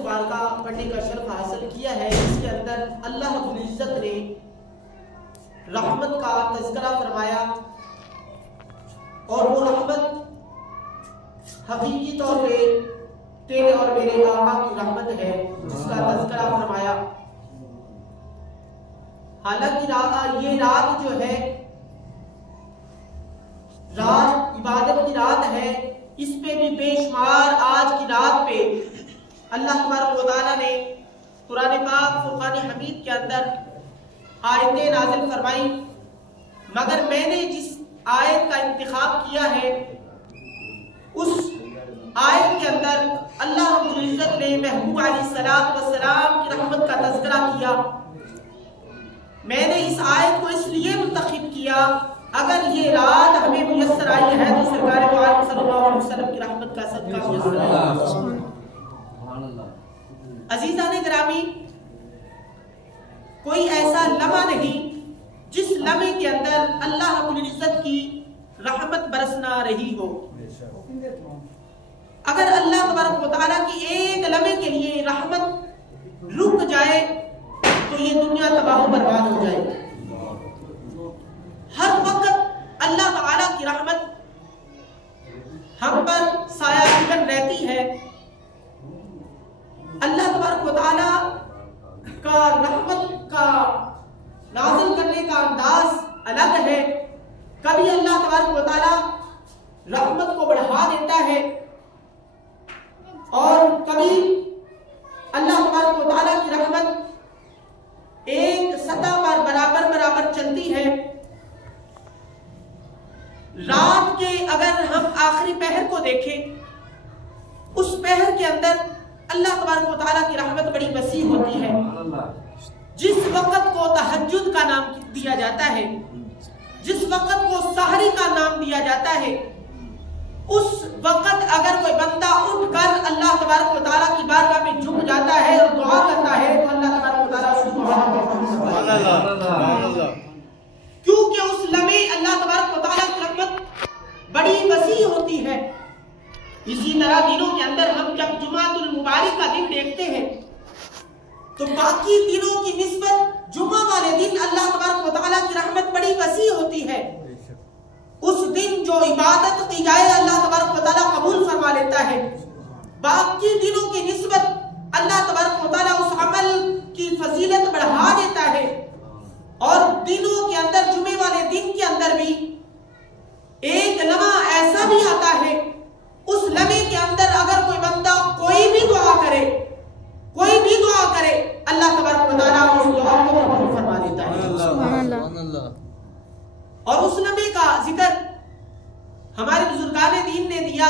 मुबारका पढ़ने का शर्फ हासिल किया है, इसके अंदर अल्लाह रब्बुल इज्जत ने रहमत का तज़किरा फरमाया और वो रहमत हकीकी तौर पे तेरे और मेरे आका की रहमत है जिसका तज़किरा फरमाया। हालांकि ये रात जो है रात इबादत की रात है, इस पे भी बेशुमार आज की रात पे अल्लाह तबारक व तआला ने कुरान पाक फुरकान हमीद के अंदर आयतें नाज़िल फरमाई, मगर मैंने जिस आयत का इंतखाब किया है उस आयत के अंदर अल्लाह रब्बुल इज्जत ने महबूब अलैहिस्सलाम की रहमत का तज़किरा किया। मैंने इस आयत को इसलिए मुंतखब किया, अगर ये रात हमें मुयस्सर आई है तो सरकार दो आलम सल्लल्लाहु अलैहि वसल्लम की रहमत का सदका मुयस्सर आया। अजीज़ान गिरामी, कोई ऐसा लम्हा नहीं जिस लम्हे के अंदर अल्लाह रब्बुल इज्जत की रहमत बरस ना रही हो। अगर अल्लाह तबारक व तआला की एक लम्हे के लिए रहमत रुक जाए तो ये दुनिया तबाह बर्बाद हो जाए। हर वक्त अल्लाह ताला की रहमत हम पर साया बन रहती है। अल्लाह तबारक व तआला का रहमत का नाज़िल करने का अंदाज अलग है। कभी अल्लाह तबारक व तआला रहमत को बढ़ा देता है और कभी अल्लाह तबारक व तआला की रहमत एक सतह पर बराबर चलती है। रात के अगर हम आखिरी पहर को देखें, उस पहर के अंदर अल्लाह तबारक व तआला की रहमत बड़ी वसी होती है। जिस वक़्त को तहज्जुद का नाम दिया जाता है, जिस वक़्त को सहरी का नाम दिया जाता है, उस वक़्त अगर कोई बंदा उठकर अल्लाह तबारक व तआला की बारगाह में झुक जाता है और दुआ करता है तो अल्लाह तबारक व तआला उसकी दुआ कबूल, क्योंकि उस लम्हे अल्लाह तबारक व तआला की रहमत बड़ी वसी होती है। इसी तरह दिनों के अंदर हम जब जुमातुल मुबारक का दिन देखते हैं तो बाकी दिनों की निस्बत जुमा वाले दिन अल्लाह तबारक व तआला की रहमत बड़ी वसी होती है। उस दिन जो इबादत की जाए अल्लाह तबारक व तआला कबूल फरमा लेता है। बाकी दिनों की निस्बत अल्लाह तबारक व तआला उस अमल की फजीलत बढ़ा देता है। और दिनों के अंदर जुमे वाले दिन के अंदर भी एक लम्हा ऐसा भी आता है, उस लम्हे के अंदर अगर कोई बंदा कोई भी दुआ करे, अल्लाह तबारक व तआला उस दुआ को कबूल फरमा लेता है। और उस लम्हे का जिक्र हमारे बुजुर्गाने दीन ने दिया।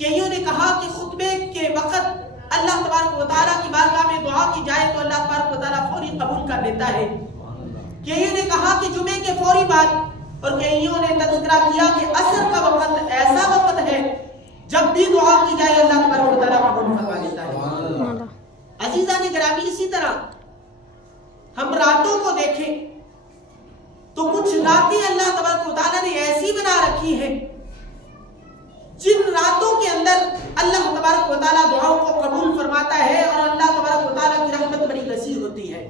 कईयों ने कहा कि खुतबे के वक्त अल्लाह तबारक व तआला की बारगाह में दुआ की जाए तो अल्लाह तबारक व तआला फौरी कबूल कर लेता है। कईयों ने कहा कि जुमे के फौरी बाद, और कईयों ने तज़किरा किया कि असर का वक्त ऐसा वक्त है जब भी दुआ की जाए अल्लाह तबारक व तआला कबूल फरमा लेता है। अजीज़ान गिरामी, इसी तरह हम रातों को देखें तो कुछ रातें अल्लाह तबारक व तआला ने ऐसी बना रखी है जिन रातों के अंदर अल्लाह तबारक व तआला दुआओं को कबूल फरमाता है और अल्लाह तबारक व तआला की रहमत बड़ी वसी होती है।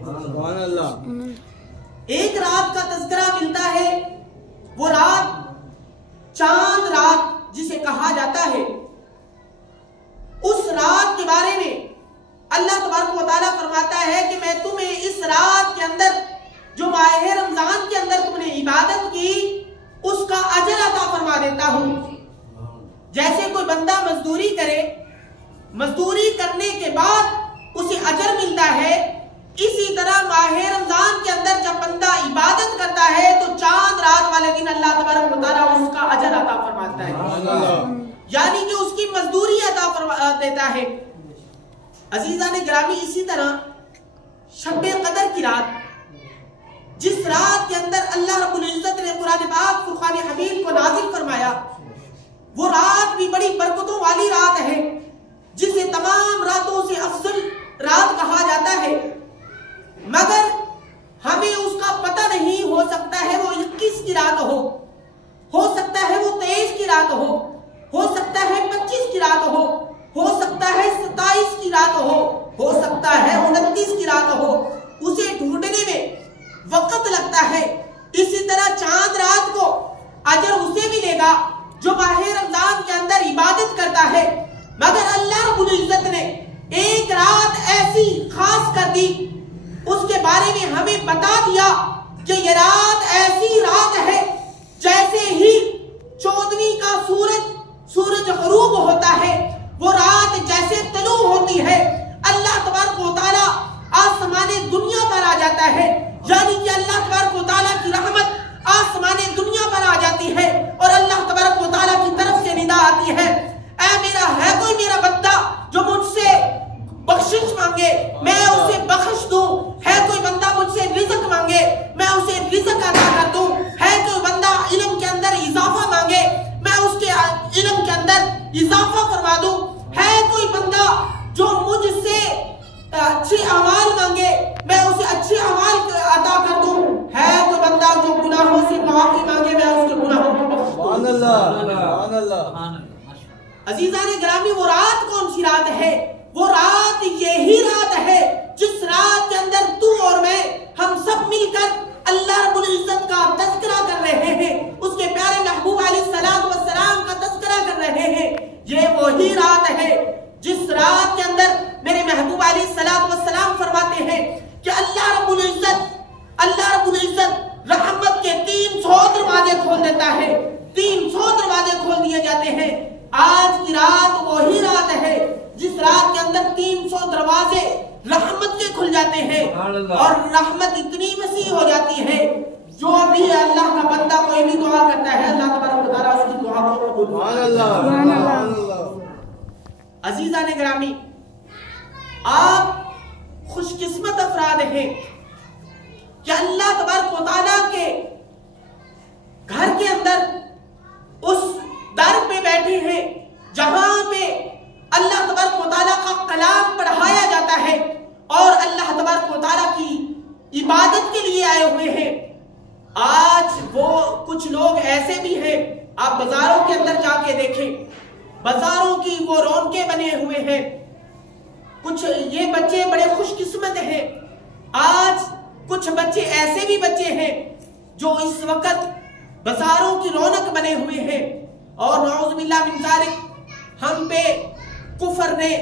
एक रात का तज़किरा मिलता है, वो रात चांद रात जिसे कहा जाता है। उस रात के बारे में अल्लाह तबारक व तआला फरमाता है कि मैं तुम्हें इस रात के अंदर जो माह रमजान के अंदर तुमने इबादत की उसका अजर अता फरमा देता हूं। जैसे कोई बंदा मजदूरी करे, मजदूरी करने के बाद उसे अजर मिलता है, इसी तरह माह रमजान के अंदर जब बंदा इबादत करता है तो चांद रात वाले दिन अल्लाह तबारक व तआला उसका अजर अता फरमाता है, यानी कि उसकी मजदूरी अता फरमा देता है। अजीज़ान गिरामी, इसी तरह शब कदर की रात, जिस रात के अंदर अल्लाह रब्बुल इज्जत ने कुरान पाक फुरकान हमीद को नाज़िल फरमाया, वो रात भी बड़ी बरकतों वाली रात है जिसे तमाम रातों से अफजल रात कहा जाता है। मगर हमें उसका पता नहीं, हो सकता है वो 21 की रात हो सकता है वो 23 की रात हो सकता है 25 की रात हो सकता है 27 की रात हो। हो सकता है 29 की रात हो, उसे ढूंढने में वक्त लगता है। इसी तरह चांद रात को अजर उसे मिलेगा जो माह रमजान के अंदर इबादत करता है। मगर अल्लाह रब्बुल इज्जत ने एक रात ऐसी खास कर दी, उसके बारे में हमें बता दिया कि ये रात ऐसी रात है जैसे ही 14वीं का सूरज गरूब होता है, वो रात जैसे तलू होती है, अल्लाह तबारक व तआला आसमाने दुनिया पर आ जाता है। यानी कि अल्लाह तबारक व तआला की रहमत आसमाने दुनिया पर आ जाती है और अल्लाह तबारक व तआला की तरफ से निदा आती है, है कोई मेरा बंदा जो मुझसे बख्शिश मांगे, मैं उसे बख्श दूं। है कोई बंदा मुझसे रिज़्क मांगे, मैं उसे रिज़्क अता कर दूं। है कोई बंदा इल्म के अंदर इजाफा मांगे, मैं उसके इल्म के अंदर इजाफा करवा दूं। है कोई बंदा जो मुझसे अच्छे अमाल मांगे, मैं उसे अच्छे अमाल अता कर दूं। है कोई बंदा जो गुनाहों से माफी मांगे, मैं उसके गुनाहों को बख्श दूं। सुभान अल्लाह। अजीज़ान गिरामी, वो रात कौन सी रात है? वो रात यही रात है जिस रात के अंदर तू और मैं, हम सब मिलकर अल्लाह रब्बुल इज्जत का तज़किरा कर रहे हैं, उसके प्यारे महबूब अलैहिस्सलातु वस्सलाम का तज़किरा कर रहे हैं। ये वही रात है जिस रात के अंदर मेरे महबूब अलैहिस्सलातु वस्सलाम फरमाते हैं कि अल्लाह रब्बुल इज्जत रहमत के 300 दरवाजे खोल देता है, 300 दरवाजे खोल दिए जाते हैं। आज की रात वही रात है जिस रात के अंदर 300 दरवाजे रहमत के खुल जाते हैं और रहमत इतनी वसी हो जाती है, जो भी अल्लाह का बंदा कोई भी दुआ करता है, अल्लाह तबारक व तआला उसकी दुआ को कबूल करता है। अजीज़ान गिरामी, आप खुशकिस्मत अफराद हैं कि अल्लाह तबारक व तआला के घर के अंदर उस दर पे बैठे हैं जहां पे अल्लाह तबारक व तआला का कलाम पढ़ाया जाता है और अल्लाह तबारक व तआला की इबादत के लिए आए हुए हैं। आज वो कुछ लोग ऐसे भी हैं, आप बाजारों के अंदर जाके देखें, बाजारों की वो रौनकें बने हुए हैं। कुछ ये बच्चे बड़े खुशकिस्मत हैं। आज कुछ बच्चे ऐसे भी बच्चे हैं जो इस वक्त बाजारों की रौनक बने हुए हैं और नऊज़ुबिल्लाह मिन ज़ालिक हम पे कुफर ने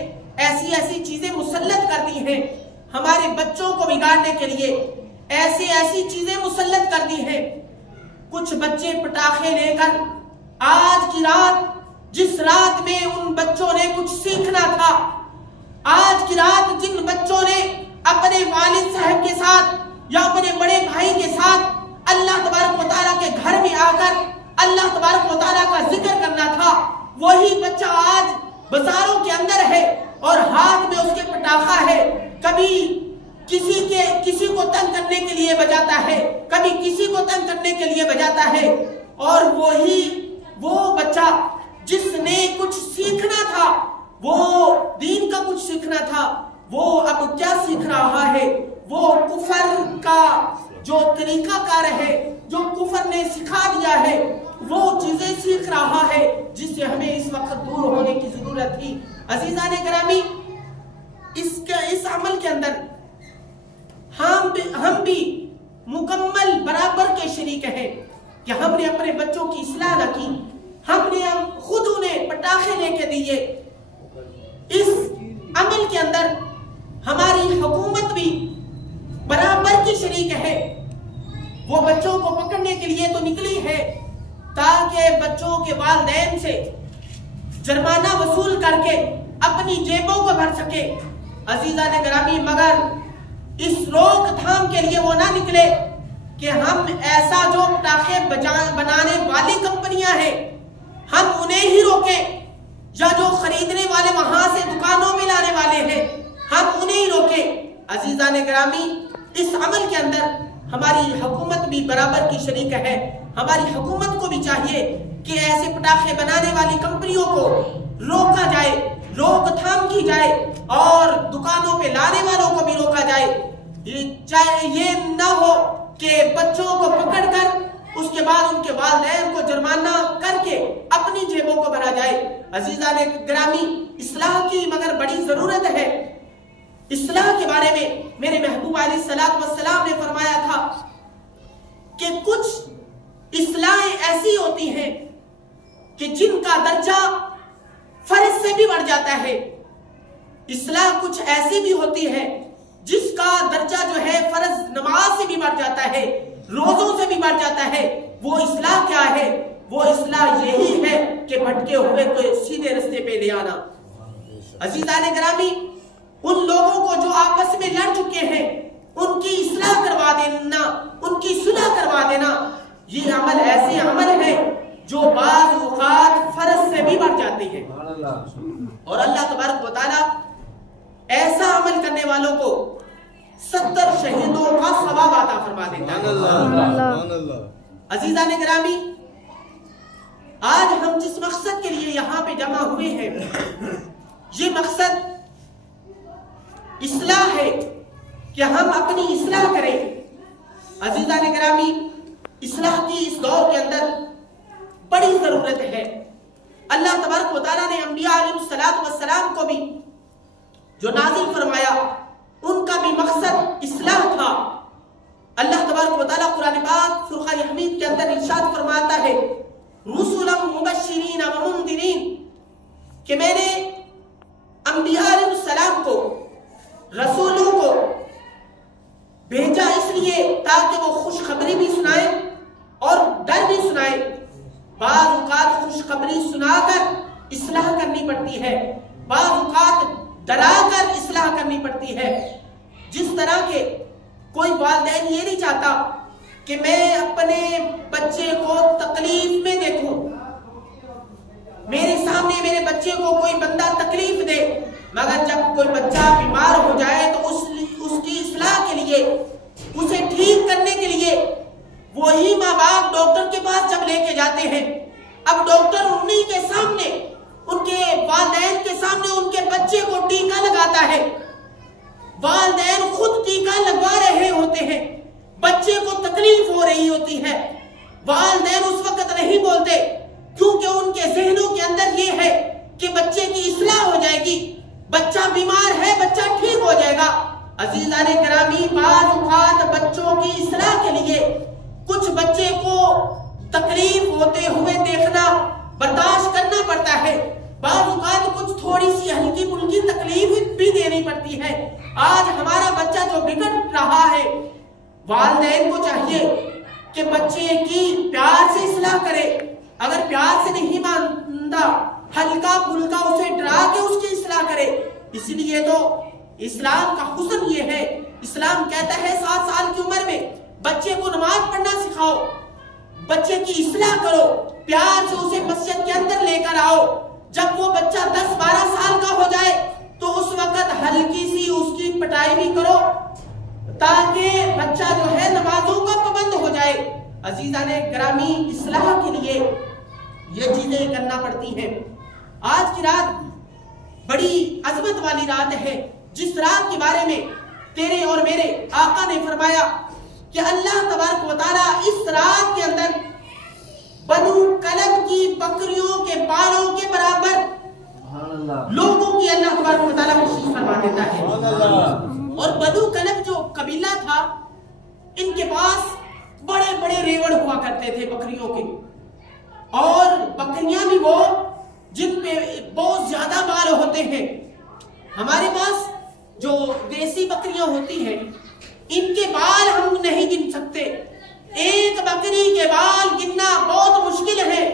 ऐसी ऐसी चीजें मुसल्लत कर दी हैं, हमारे बच्चों को बिगाड़ने के लिए ऐसी ऐसी चीजें मुसल्लत कर दी हैं। कुछ बच्चे पटाखे लेकर आज की रात, जिस रात में उन बच्चों ने कुछ सीखना था, आज की रात जिन बच्चों ने अपने वालिद साहब के साथ या अपने बड़े भाई के साथ अल्लाह तबारक व तआला के घर में आकर अल्लाह तबारक व तआला का जिक्र करना था, वही बच्चा आज बाजारों के अंदर है और हाथ में उसके पटाखा है। कभी किसी को तंग करने के लिए बजाता है, कभी किसी को तंग करने के लिए बजाता है। और वो बच्चा जिसने कुछ सीखना था, वो दीन का कुछ सीखना था, वो अब क्या सीख रहा है? वो कुफर का जो तरीकाकार है, जो कुफर ने सिखा दिया है, वो चीजें सीख रहा है जिससे हमें इस वक्त दूर होने की जरूरत थी। अजीज़ान गिरामी, इस अमल के अंदर हम भी मुकम्मल बराबर के शरीक हैं कि हमने अपने बच्चों की इस्लाह न की, हम खुद उन्हें पटाखे लेके दिए। इस अमल के अंदर हमारी हुकूमत भी बराबर की शरीक है। वो बच्चों को पकड़ने के लिए तो निकली है ताकि बच्चों के वालिदैन से जुर्माना वसूल करके अपनी जेबों को भर सके। अजीज़ान गिरामी, मगर इस रोकथाम के लिए वो ना निकले कि हम ऐसा जो पटाखे बनाने वाली कंपनियां हैं, हम उन्हें ही रोकें, या जो खरीदने वाले वहां से दुकानों में लाने वाले हैं, हम उन्हें ही रोकें। अजीज़ान गिरामी, इस अमल के अंदर हमारी हुकूमत भी बराबर की शरीक है। हमारी हुकूमत को भी चाहिए कि ऐसे पटाखे बनाने वाली कंपनियों को रोका जाए, रोकथाम की जाए और दुकानों पे लाने वालों को भी रोका जाए। ये न हो कि बच्चों को पकड़कर उसके बाद उनके वालिदैन को जुर्माना करके अपनी जेबों को भरा जाए। अजीज़ान गिरामी, इस्लाह की मगर बड़ी जरूरत है। इस्लाह के बारे में मेरे महबूब अलैहिस्सलाम ने फरमाया था कि कुछ इस्लाहें ऐसी होती हैं कि जिनका दर्जा फर्ज से भी बढ़ जाता है। इस्लाह कुछ ऐसी भी होती है जिसका दर्जा जो है फर्ज नमाज से भी बढ़ जाता है, रोजों से भी बढ़ जाता है। वो इस्लाह क्या है? वो इस्लाह यही है कि भटके हुए को सीधे रास्ते पे ले आना। अजीज़ान गिरामी, उन लोगों को जो आपस में लड़ चुके हैं उनकी इस्लाह करवा देना, उनकी सुलह करवा देना, ये अमल ऐसे अमल है जो बाज़ औक़ात फर्ज से भी बढ़ जाते हैं। और अल्लाह तबारक व तआला ऐसा अमल करने वालों को 70 शहीदों का सवाब अता फरमा देता है। अजीज़ान गिरामी, आज हम जिस मकसद के लिए यहाँ पे जमा हुए हैं, ये मकसद इस्लाह है कि हम अपनी इस्लाह करें। अजीज़ान गिरामी, इस्लाह की इस दौर के अंदर बड़ी जरूरत है। अल्लाह तबारक व तआला ने अंबिया अलैहिस्सलाम को भी जो नाज़िल फरमाया, उनका भी मकसद इस्लाह था। अल्लाह तबारक व तआला कुरान पाक फुरक़ान हमीद के अंदर इरशाद फरमाता है, रुसुलन मुबश्शिरीन व मुनज़िरीन, कि मैंने अंबिया अलैहिस्सलाम को, रसूलों को भेजा इसलिए ताकि वो खुशखबरी भी सुनाए और डर भी सुनाए। बाज़ औक़ात खुशखबरी सुनाकर इस्लाह करनी पड़ती है, बाज़ औक़ात डराकर इस्लाह करनी पड़ती है। जिस तरह के कोई वालिदैन ये नहीं चाहता कि मैं अपने बच्चे को तकलीफ में देखूं, मेरे सामने मेरे बच्चे को कोई बंदा तकलीफ दे, मगर जब कोई बच्चा बीमार हो जाए तो उसकी इस्लाह के लिए, उसे ठीक करने के लिए वही माँ बाप डॉक्टर के पास जब लेके जाते हैं, अब डॉक्टर उन्हीं के सामने, उनके वालिदैन के सामने उनके बच्चे को टीका लगाता है। वालिदैन खुद टीका लगवा रहे होते हैं, बच्चे को तकलीफ हो रही होती है। वालिदैन उस वक्त नहीं बोलते क्योंकि उनके जहनों के अंदर ये है कि बच्चे की इस्लाह हो जाएगी, बच्चा बीमार है, बच्चा ठीक हो जाएगा। अजीज़ाने गिरामी, बाज़ औक़ात बच्चों की इस्लाह के लिए कुछ बच्चे को तकलीफ होते हुए देखना, बर्दाश्त करना पड़ता है। बाज़ औक़ात कुछ थोड़ी सी हल्की फुल्की तकलीफ भी देनी पड़ती है। आज हमारा बच्चा जो बिगड़ रहा है, वालिदैन को चाहिए कि बच्चे की प्यार से इस्लाह करे। अगर प्यार से नहीं मानता, हल्का फुल्का उसे डरा के उसकी इस्लाह करे। इसलिए तो इस्लाम का हुस्न ये है, इस्लाम कहता है 7 साल की उम्र में बच्चे को नमाज पढ़ना सिखाओ, बच्चे की इस्लाह करो, प्यार से उसे मस्जिद के अंदर लेकर आओ। जब वो बच्चा 10-12 साल का हो जाए तो उस वक्त हल्की सी उसकी पिटाई भी करो ताकि बच्चा जो है नमाजों का पाबंद हो जाए। अजीज़ाने गिरामी, इस्लाह के लिए ये चीजें करना पड़ती हैं। आज की रात बड़ी अजमत वाली रात है, जिस रात के बारे में तेरे और मेरे आका ने फरमाया कि अल्लाह तबारक व तआला इस रात के अंदर बनु कलब की बकरियों के बालों के बराबर लोगों की अल्लाह तबारक व तआला बख्शिश फरमा देता है। और बनु कलब जो कबीला था, इनके पास बड़े बड़े रेवड़ हुआ करते थे बकरियों के, और बकरियां भी वो जिन पे बहुत ज्यादा बाल होते हैं। हमारे पास जो देसी बकरियां होती हैं, इनके बाल हम नहीं गिन सकते। एक बकरी के बाल गिनना बहुत मुश्किल है।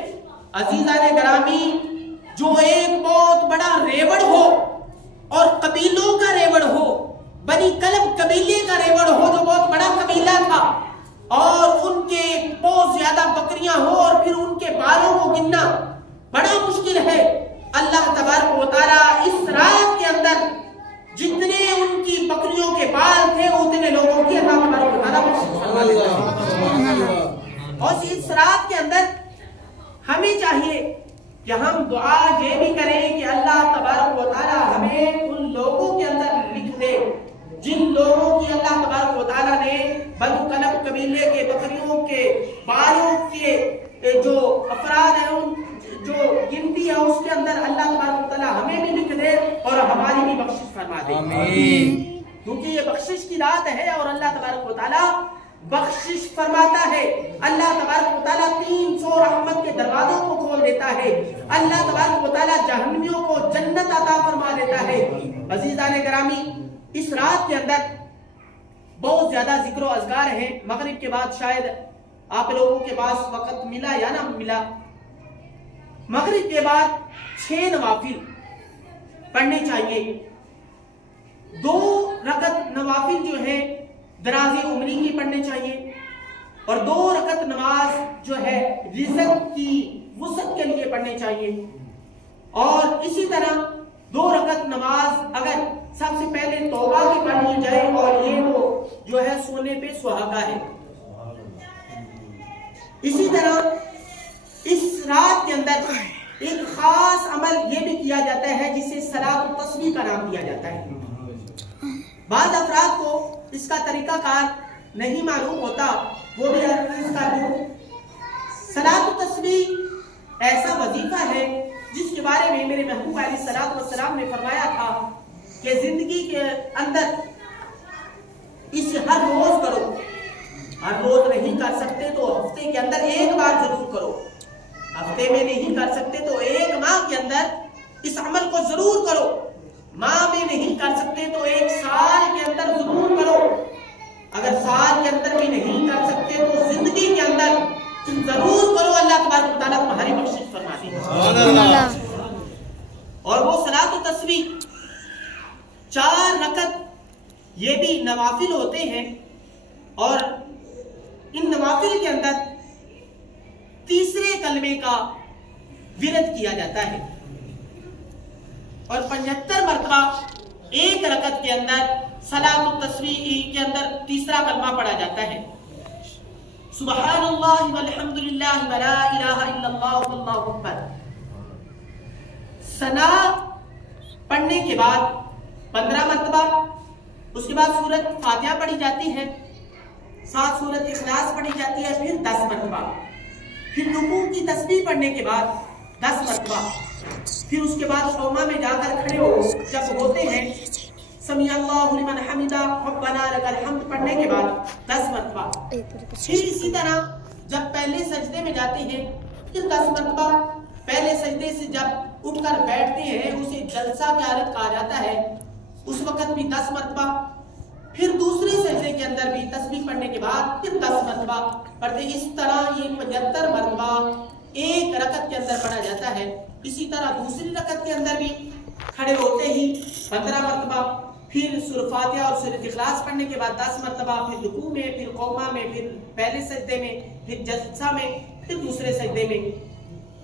अजीज़ाने गिरामी, जो एक बहुत बड़ा रेवड़ हो और कबीलों का रेवड़ हो, बनी कलब कबीले का रेवड़ हो जो बहुत बड़ा कबीला था, और उनके बहुत ज्यादा बकरियां हो और फिर उनके बालों को गिनना बड़ा मुश्किल है। अल्लाह तबारक व तआला इस रात के अंदर जितने उनकी बकरियों के बाल थे उतने लोगों की अल्लाह तबारक व तआला फरमा देता है। और इस रात के अंदर हमें चाहिए कि हम दुआ ये भी करें कि अल्लाह तबारक व तआला हमें उन लोगों के अंदर लिख दे जिन लोगों की अल्लाह तबारक व तआला ने बनु कलब कबीले के बकरियों के बालों के जो अफराद हैं, जो गिनती है उसके अंदर अल्लाह तबारक व तआला हमें भी लिख दे और हमारी भी बख्शिश फरमा दे, आमीन। क्योंकि ये बख्शिश की रात है और अल्लाह तबारक व तआला बख्शिश फरमाता है। अल्लाह तबारक व तआला 300 रहमत के दरवाजों को खोल देता है। अल्लाह तबारक व तआला जहन्नमियों को जन्नत अता फरमा देता है। अजीजान गिरामी, इस रात के अंदर बहुत ज्यादा जिक्र और अज़कार है। मगरिब के बाद शायद आप लोगों के पास वक्त मिला या ना मिला, मगरिब के बाद 6 नवाफिल पढ़ने चाहिए। 2 रकत नवाफिल जो है दराज़े उम्री की पढ़ने चाहिए और 2 रकत नमाज जो है रिज़्क़ की वुसअत के लिए पढ़ने चाहिए। और इसी तरह 2 रकत नमाज अगर सबसे पहले तौबा की पढ़नी जाए और ये तो जो है सोने पे सुहागा है। इसी तरह इस रात के अंदर एक खास अमल ये भी किया जाता है जिसे सलात तस्बीह का नाम दिया जाता है। बाद अफराद को इसका तरीकाकार नहीं मालूम होता, वो भी इसका सलात तस्बीह ऐसा वजीफा है जिसके बारे में मेरे महबूब अलैहिस्सलातु वस्सलाम ने फरमाया था कि जिंदगी के अंदर इसे हर रोज करो। हर रोज नहीं कर सकते तो हफ्ते के अंदर एक बार जरूर करो। हफ्ते में नहीं कर सकते तो 1 माह के अंदर इस अमल को जरूर करो। माह में नहीं कर सकते तो 1 साल के अंदर जरूर करो। अगर साल के अंदर भी नहीं कर सकते तो जिंदगी के अंदर जरूर करो। अल्लाह तबारक व तआला तुम्हारी बख्शिश फरमाते हैं। और वो सलात तस्बीह 4 रकत ये भी नवाफिल होते हैं और इन नवाफिल के अंदर तीसरे कलमे का विरद किया जाता है और 75 मरतबा 1 रकत के अंदर सलात तस्बीह के अंदर तीसरा कलमा पढ़ा जाता है। सुबहानल्लाह वल्हम्दुलिल्लाह वला इलाहा इल्लल्लाह वल्लाहु अकबर। सना पढ़ने के बाद 15 मरतबा, उसके बाद सूरत फातिहा पढ़ी जाती है, 7 सूरत इखलास पढ़ी जाती है, फिर 10 मरतबा, फिर रुकू की तस्बीह पढ़ने के बाद 10 मरतबा, फिर उसके बाद कौमा में जाकर खड़े हो जब होते हैं समी अल्लाहु लिमन हमिदा रब्बना लकल हम्द पढ़ने के बाद 10 मरतबा, फिर इसी तरह जब पहले सजदे में जाते हैं फिर 10 मरतबा, पहले सजदे से जब उठकर बैठते हैं उसे जलसा की हालत कहा जाता है, उस वक्त भी 10 मरतबा, फिर दूसरे सजदे के अंदर भी तस्बीह पढ़ने के बाद फिर 10 मरतबा पढ़ते। इस तरह ये 75 मरतबा 1 रकत के अंदर पढ़ा जाता है। इसी तरह दूसरी रकत के अंदर भी खड़े होते ही 15 मरतबा, फिर सूरह फातिहा और सूरह इखलास पढ़ने के बाद 10 मरतबा, फिर रुकू में, फिर कौमा में, फिर पहले सजदे में, फिर जलसा में, फिर दूसरे सजदे में।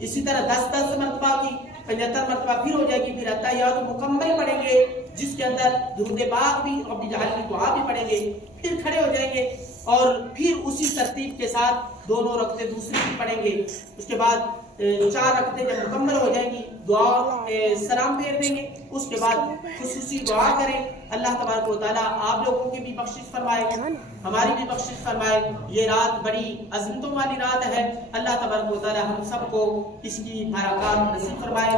इसी तरह 10-10 मरतबा की 75 मरतबा फिर हो जाएगी। फिर अत्तहियात मुकम्मल पढ़ेंगे जिसके अंदर दुरूद पाक भी रब्बी जअलनी दुआ भी पढ़ेंगे, फिर खड़े हो जाएंगे और फिर उसी तरतीब के साथ 2 रकते दूसरी भी पढ़ेंगे। उसके बाद 4 रकते जब मुकम्मल हो जाएंगी दुआ सलाम फेर देंगे, उसके बाद खुसूसी दुआ करें। अल्लाह तबारक व तआला आप लोगों की भी बख्शिश फरमाए, हमारी भी बख्शिश फरमाए। ये रात बड़ी अज़मतों वाली रात है। अल्लाह तबारक व तआला हम सबको इसकी बरकत नसीब फरमाए।